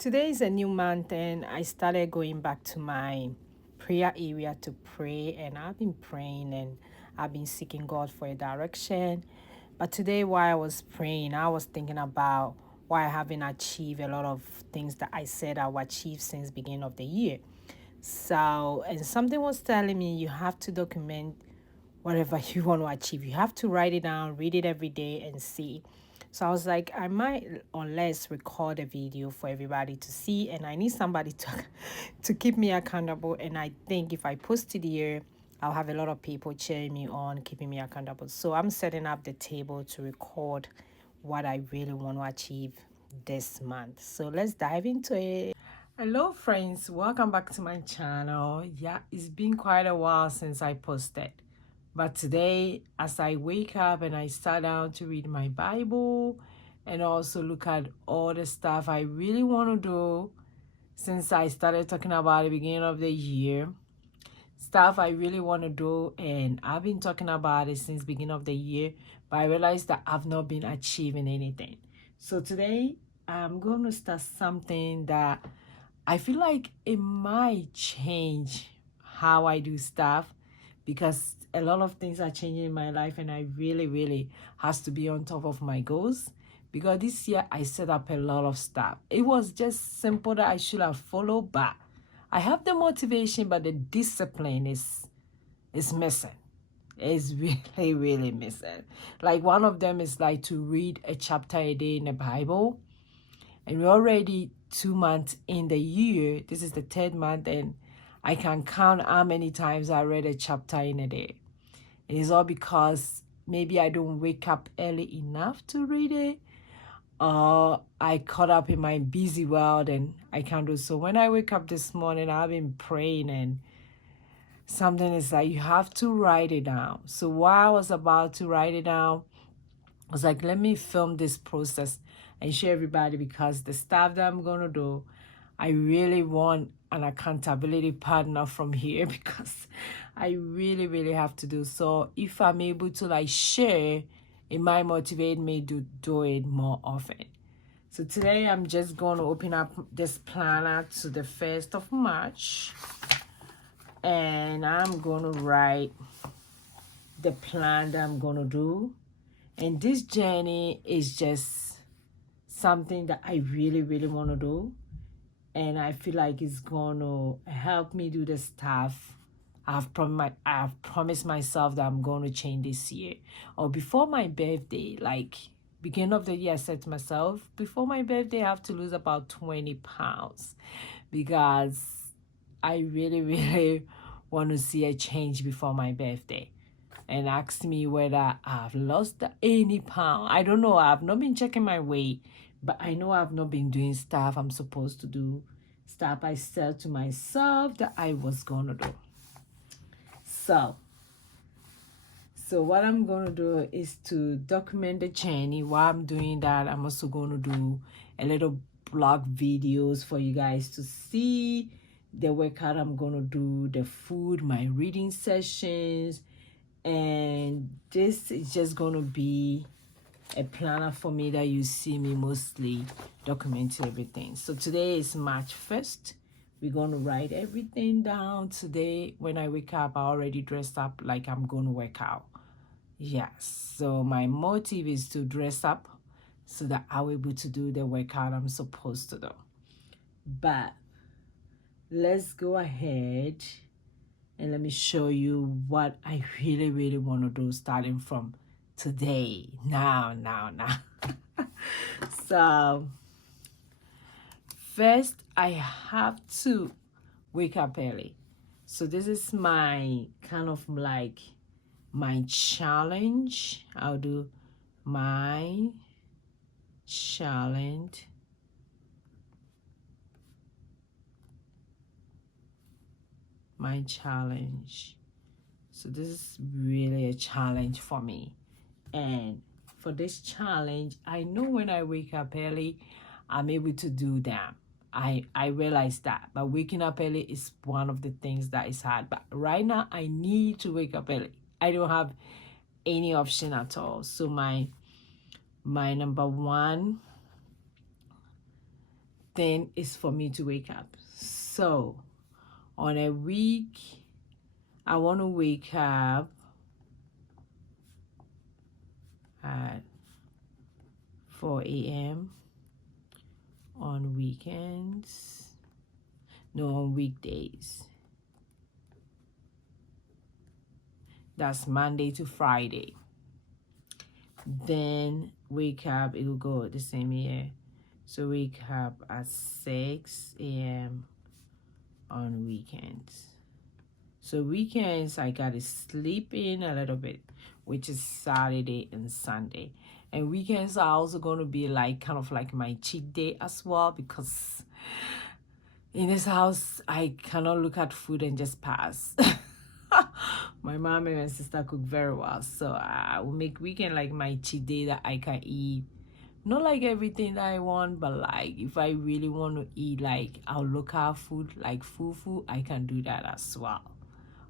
Today is a new month, and I started going back to my prayer area to pray. And I've been praying and I've been seeking God for a direction. But today, while I was praying, I was thinking about why I haven't achieved a lot of things that I said I would achieve since beginning of the year. So, and something was telling me you have to document whatever you want to achieve. You have to write it down, read it every day, and see. So I was like, I might or less record a video for everybody to see, and I need somebody to to keep me accountable. And I think if I post it here, I'll have a lot of people cheering me on, keeping me accountable. So I'm setting up the table to record what I really want to achieve this month. So let's dive into it. Hello friends, welcome back to my channel. Yeah, it's been quite a while since I posted. But today, as I wake up and I start down to read my Bible and also look at all the stuff I really want to do since I started talking about the beginning of the year, stuff I really want to do, and I've been talking about it since beginning of the year, but I realized that I've not been achieving anything. So today, I'm going to start something that I feel like it might change how I do stuff because a lot of things are changing in my life and I really has to be on top of my goals because this year I set up a lot of stuff. It was just simple that I should have followed, but I have the motivation, but the discipline is missing. It's really missing. Like one of them is like to read a chapter a day in the Bible, and we're already 2 months in the year. This is the third month, and I can count how many times I read a chapter in a day. It is all because maybe I don't wake up early enough to read it, or I caught up in my busy world and I can't do so. When I wake up this morning, I've been praying and something is like, you have to write it down. So while I was about to write it down, I was like, let me film this process and show everybody because the stuff that I'm going to do, I really want an accountability partner from here because I really have to do. So if I'm able to like share, it might motivate me to do it more often. So today I'm just going to open up this planner to the 1st of March. And I'm going to write the plan that I'm going to do. And this journey is just something that I really want to do. And I feel like it's going to help me do the stuff I've promised myself that I'm going to change this year. Or before my birthday, like beginning of the year, I said to myself, before my birthday, I have to lose about 20 pounds because I really want to see a change before my birthday. And asked me whether I've lost any pound. I don't know. I've not been checking my weight, but I know I've not been doing stuff I'm supposed to do. Stuff I said to myself that I was going to do. So what I'm going to do is to document the journey. While I'm doing that, I'm also going to do a little blog videos for you guys to see the workout I'm going to do, the food, my reading sessions. And this is just going to be a planner for me that you see me mostly documenting everything. So today is March 1st. We're going to write everything down today. When I wake up, I already dressed up like I'm going to work out. Yes, so my motive is to dress up so that I'm able to do the workout I'm supposed to do. But let's go ahead and let me show you what I really want to do starting from today. Now. So first I have to wake up early. So this is my kind of like my challenge. I'll do my challenge. So this is really a challenge for me. And for this challenge, I know when I wake up early, I'm able to do that. I realize that. But waking up early is one of the things that is hard. But right now, I need to wake up early. I don't have any option at all. So my number one then it's for me to wake up. So on a week, I want to wake up at 4 a.m. on weekends, no, on weekdays. That's Monday to Friday. Then wake up, it will go the same year. So wake up at 6 a.m. on weekends. So weekends, I gotta sleep in a little bit, which is Saturday and Sunday. And weekends are also gonna be like kind of like my cheat day as well, because in this house, I cannot look at food and just pass. My mom and my sister cook very well, so I will make weekend like my cheat day that I can eat. Not like everything that I want, but like if I really want to eat like our local food, like fufu, I can do that as well.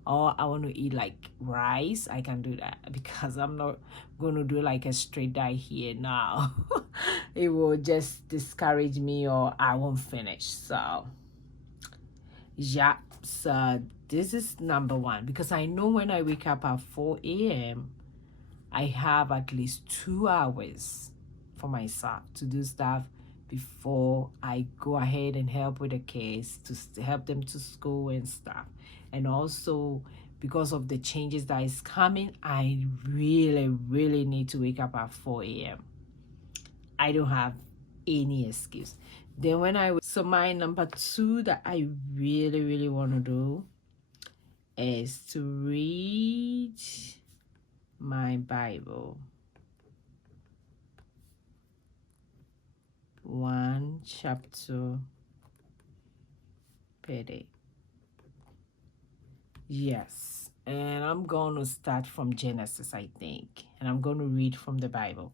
Or I want to eat like rice, I can do that, because I'm not going to do like a straight diet here now. It will just discourage me, or I won't finish. So yeah, so this is number one, because I know when I wake up at 4 a.m., I have at least 2 hours for myself to do stuff before I go ahead and help with the kids, to help them to school and stuff. And also, because of the changes that is coming, I really need to wake up at 4 a.m. I don't have any excuse. Then when so my number two that I really want to do is to read my Bible. One chapter per day. Yes. And I'm going to start from Genesis, I think. And I'm going to read from the Bible.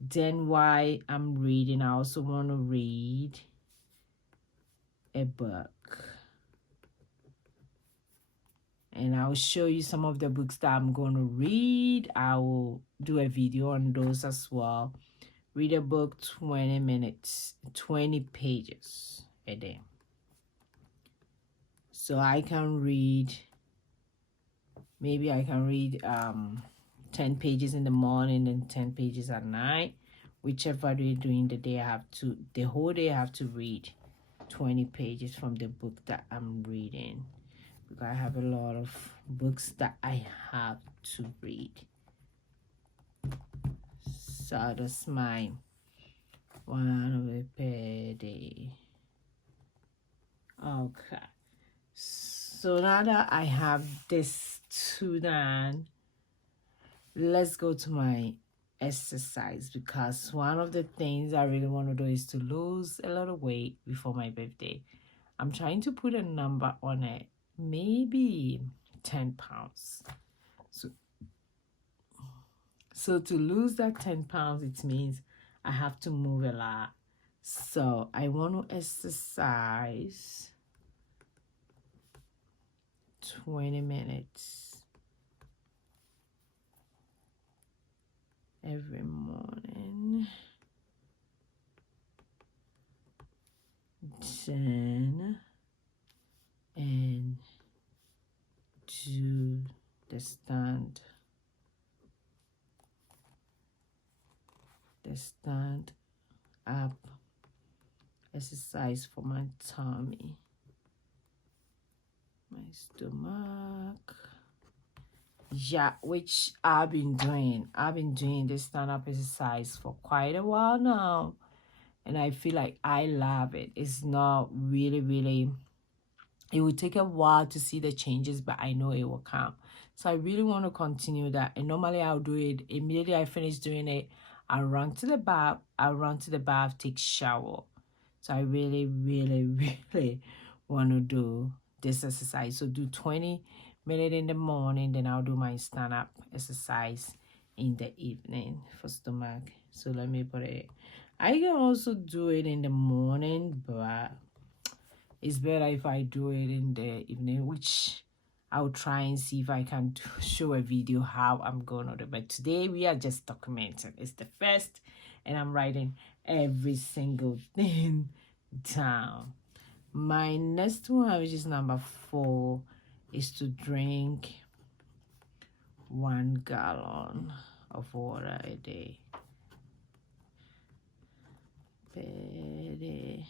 Then while I'm reading, I also want to read a book. And I'll show you some of the books that I'm going to read. I will do a video on those as well. Read a book 20 minutes, 20 pages a day. So I can read, maybe I can read 10 pages in the morning and 10 pages at night. Whichever day during the day, the whole day I have to read 20 pages from the book that I'm reading. Because I have a lot of books that I have to read. So that's my 1 hour per day. Okay. So now that I have this two done, let's go to my exercise, because one of the things I really want to do is to lose a lot of weight before my birthday. I'm trying to put a number on it, maybe 10 pounds. So to lose that 10 pounds, it means I have to move a lot. So I want to exercise 20 minutes every morning. Then and do the stand up exercise for my tummy, my stomach. Yeah, which I've been doing. I've been doing this stand-up exercise for quite a while now, and I feel like I love it. It's not really, it will take a while to see the changes, but I know it will come. So I really want to continue that. And normally I'll do it immediately I finish doing it. I'll run to the bath, take shower. So I really want to do this exercise. So do 20 minutes in the morning, then I'll do my stand-up exercise in the evening for stomach. So let me put it. I can also do it in the morning, but it's better if I do it in the evening, which I'll try and see if I can show a video how I'm going to do. But today we are just documenting. It's the first, and I'm writing every single thing down. My next one, which is number 4, is to drink 1 gallon of water a day. Per day.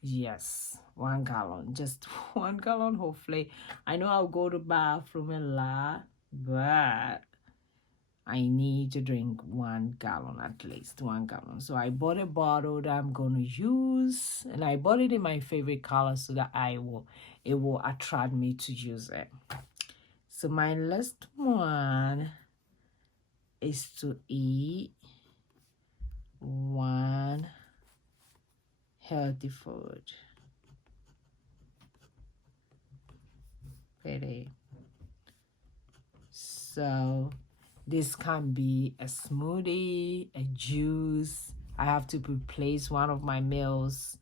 Yes, 1 gallon, just 1 gallon. Hopefully, I know I'll go to bathroom a lot, but I need to drink 1 gallon, at least 1 gallon. So I bought a bottle that I'm going to use, and I bought it in my favorite color so that it will attract me to use it. So my last one is to eat 1 healthy food per day. So this can be a smoothie, a juice. I have to replace one of my meals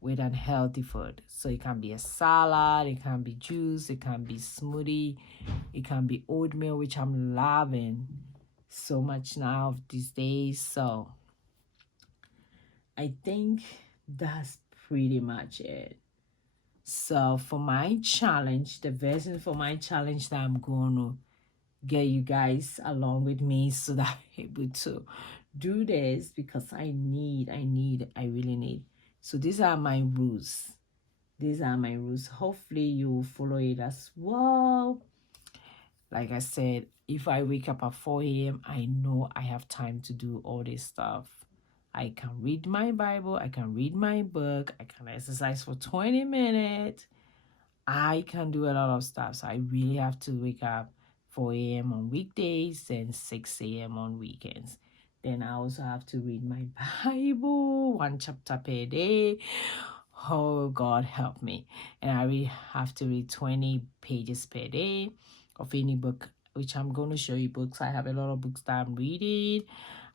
with unhealthy food. So it can be a salad, it can be juice, it can be smoothie, it can be oatmeal, which I'm loving so much now these days. So I think that's pretty much it. So for my challenge, the version for my challenge that I'm going to get you guys along with me so that I'm able to do this, because I really need. So these are my rules. These are my rules. Hopefully you will follow it as well. Like I said, if I wake up at 4 a.m., I know I have time to do all this stuff. I can read my Bible, I can read my book, I can exercise for 20 minutes. I can do a lot of stuff. So I really have to wake up 4 a.m. on weekdays and 6 a.m. on weekends. Then I also have to read my Bible, 1 chapter per day. Oh, God help me. And I really have to read 20 pages per day of any book, which I'm going to show you books. I have a lot of books that I'm reading.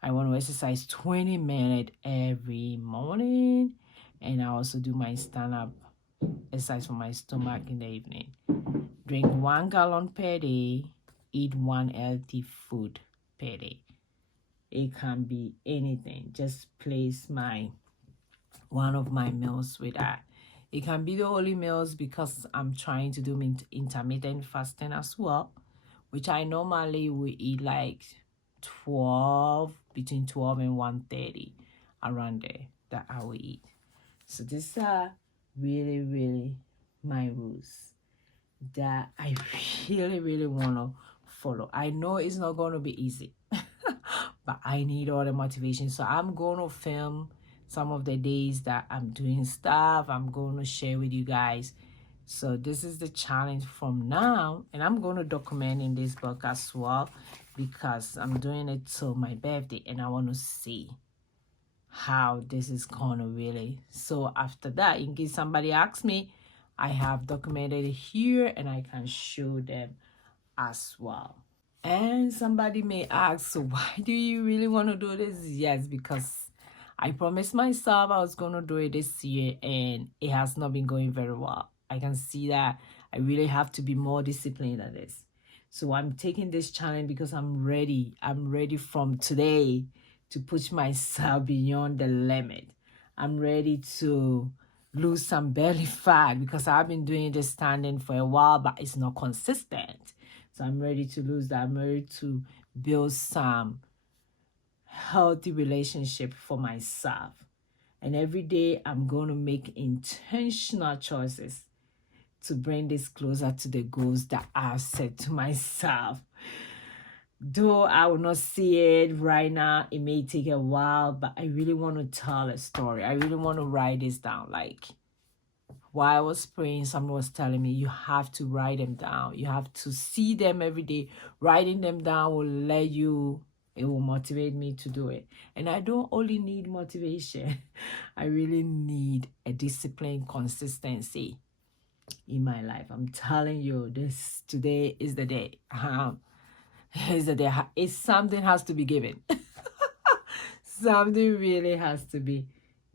I want to exercise 20 minutes every morning. And I also do my stand-up exercise for my stomach in the evening. Drink 1 gallon per day. Eat 1 healthy food per day. It can be anything. Just place one of my meals with that. It can be the holy meals because I'm trying to do intermittent fasting as well, which I normally will eat like between 12 and 1:30, around there, that I will eat. So these are really my rules that I really want to follow. I know it's not going to be easy, but I need all the motivation. So I'm going to film some of the days that I'm doing stuff. I'm going to share with you guys. So this is the challenge from now, and I'm going to document in this book as well, because I'm doing it till my birthday, and I want to see how this is gonna really. So after that, in case somebody asks me, I have documented it here and I can show them as well. And somebody may ask, so why do you really want to do this? Yes, because I promised myself I was going to do it this year, and it has not been going very well. I can see that I really have to be more disciplined at this. So I'm taking this challenge because I'm ready. I'm ready from today to push myself beyond the limit. I'm ready to lose some belly fat because I've been doing this standing for a while, but it's not consistent. So I'm ready to lose that. I'm ready to build some healthy relationship for myself. And every day I'm going to make intentional choices to bring this closer to the goals that I've set to myself. Though I will not see it right now, it may take a while, but I really want to tell a story. I really want to write this down. Like, while I was praying, someone was telling me, you have to write them down. You have to see them every day. Writing them down will it will motivate me to do it. And I don't only need motivation. I really need a discipline, consistency in my life. I'm telling you, today is the day. Is the day. Something has to be given. Something really has to be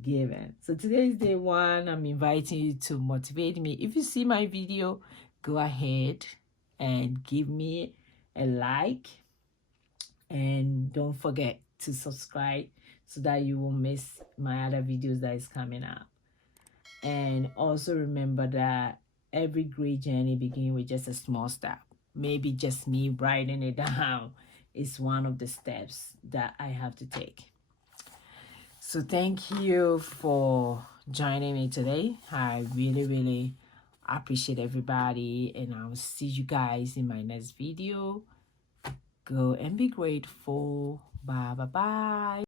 given. So today is day 1. I'm inviting you to motivate me. If you see my video, go ahead and give me a like, and don't forget to subscribe so that you won't miss my other videos that is coming up. And also remember that every great journey begins with just a small step. Maybe just me writing it down is one of the steps that I have to take. So thank you for joining me today. I really appreciate everybody, and I'll see you guys in my next video. Go and be grateful. Bye bye bye.